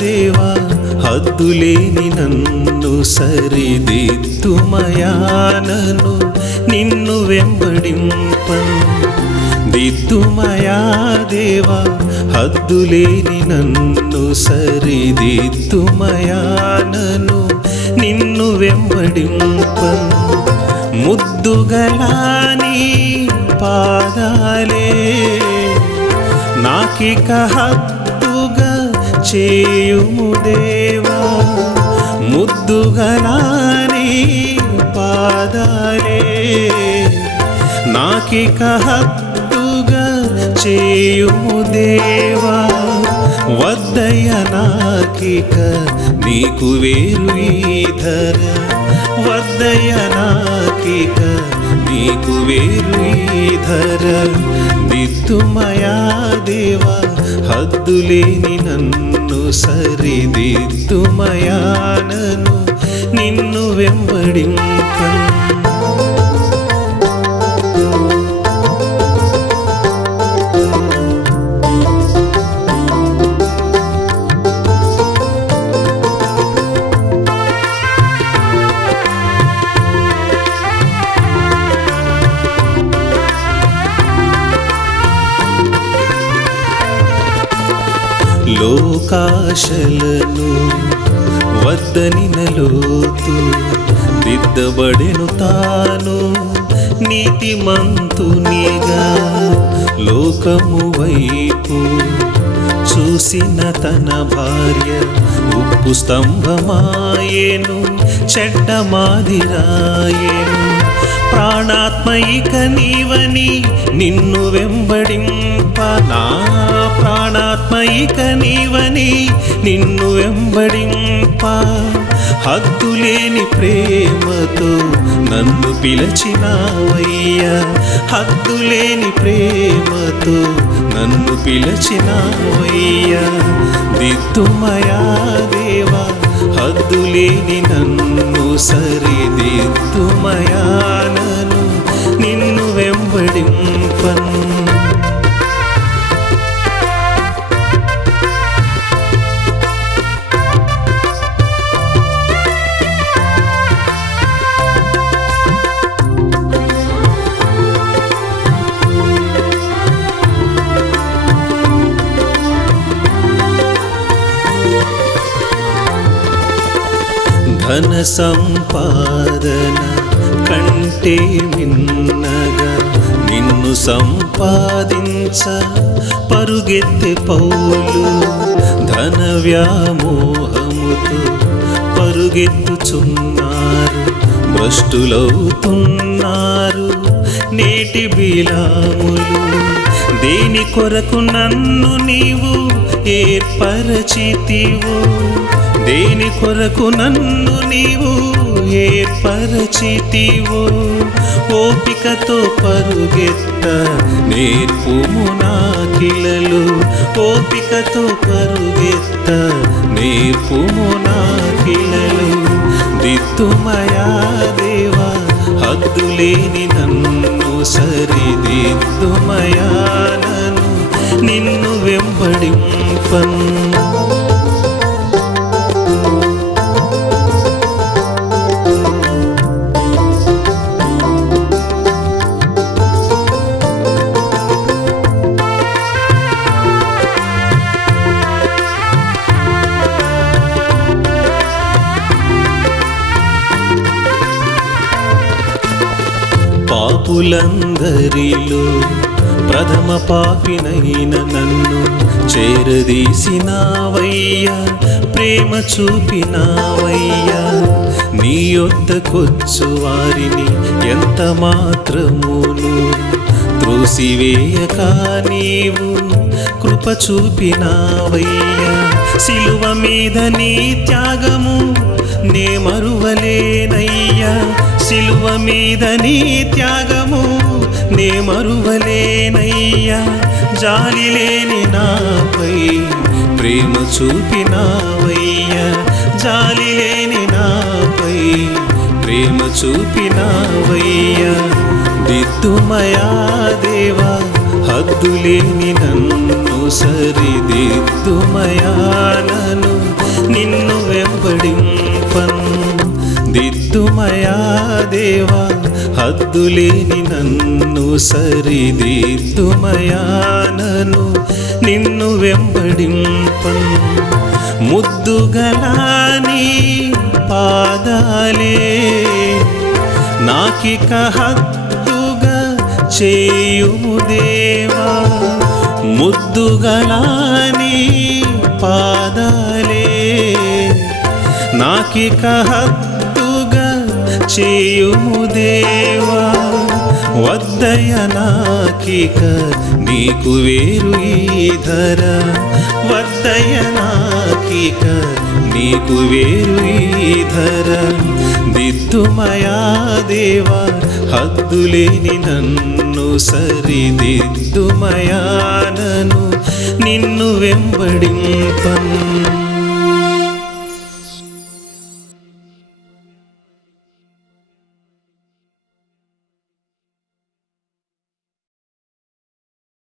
దేవా హద్దులేని నన్ను సరిదిద్దుమయానను నిన్ను వెంబడింపను. దిద్దుమయా దేవా హద్దులేని నన్ను సరిదిద్దుమయానను నిన్ను వెంబడింపను. ముద్దుగలాని పాదాలే నాకిక హద్దు చేయుము దేవా. ముద్దుగలాని పాదాలే. నాకిక హద్దుగా చేయుము దేవా. వద్దయ్య నాకిక నీకు వేరు ఈ ధర. వద్దయ్య నాకిక నీకు వేరు ఈ ధర. దిద్దుమయా దేవా హద్దులేని నన్ను సరిదిద్దుమయా నన్ను నిన్ను వెంబడింపను లోకాశలను వద్దని నలోతు దిద్దబడెను తాను నీతిమంతునిగా లోకము వైపు చూసిన తన భార్య ఉప్పు స్తంభమాయేను చెడ్డ మాదిరాయేను. ప్రాణాత్మైక నీవని నిన్ను వెంబడింప నా ఇక నీవని నిన్ను వెంబడింప. హద్దులేని ప్రేమతో నన్ను పిలచినావయ్యా. హద్దులేని ప్రేమతో నన్ను పిలచినావయ్యా. దిద్దుమయా దేవా హద్దులేని నన్ను సరిదిద్దుమయా నన్ను ధన సంపాదన కంటే మిన్నగా నిన్ను సంపాదించ పరుగెత్తే పౌలు ధన వ్యామోహముతో పరుగెత్తుచున్నారు. భ్రష్టులవుతున్నారు నేటి బిలాములు. దేని కొరకు నన్ను నీవు ఏర్పరచితివో? దేని కొరకు నన్ను నీవు ఏర్పరచితివో? ఓపికతో పరుగెత్త నేర్పుము నాకిలలు ఓపికతో పరుగెత్త నేర్పుము నాకిలలు దిద్దుమయా దేవా హద్దులేని నన్ను సరిదిద్దుమయా నన్ను నిన్ను వెంబడింపను. పాపులందరిలో ప్రథమ పాపినైన నన్ను చేరదీసినావయ్యా ప్రేమ చూపినావయ్యా. నీ యొద్దకొచ్చు వారిని ఎంత మాత్రమును? త్రోసివేయక నీవు కృప చూపినావయ్యా. సిలువ మీద నీ త్యాగము నే మరువలేనయ్యా. సిలువ మీద నీ త్యాగము నే మరువలేనయ్యా. జాలి లేని నాపై ప్రేమ చూపినావయ్యా. జాలి లేని నాపై ప్రేమ చూపినావయ్యా. దిద్దుమయా దేవా హద్దులేని నన్ను సరిదిద్దుమయానను నిన్ను వెంబడింది దిద్దుమయా దేవా? హద్దులేని నన్ను సరిదిద్దుమయానను నిన్ను వెంబడింపన్ ముద్దుగలాని పాదాలే. నాకిక హద్దుగా చేయుము దేవా? ముద్దుగలాని పాదాలే. నాకిక హద్దు చేయుము దేవా వద్దయ నాకిక నీకు వేరు ఈ ధర. వద్దయ నాకిక నీకు వేరు ఈ ధర. దిద్దుమయా దేవా హద్దులేని నన్ను సరిదిద్దుమయానను నిన్ను వెంబడింపను.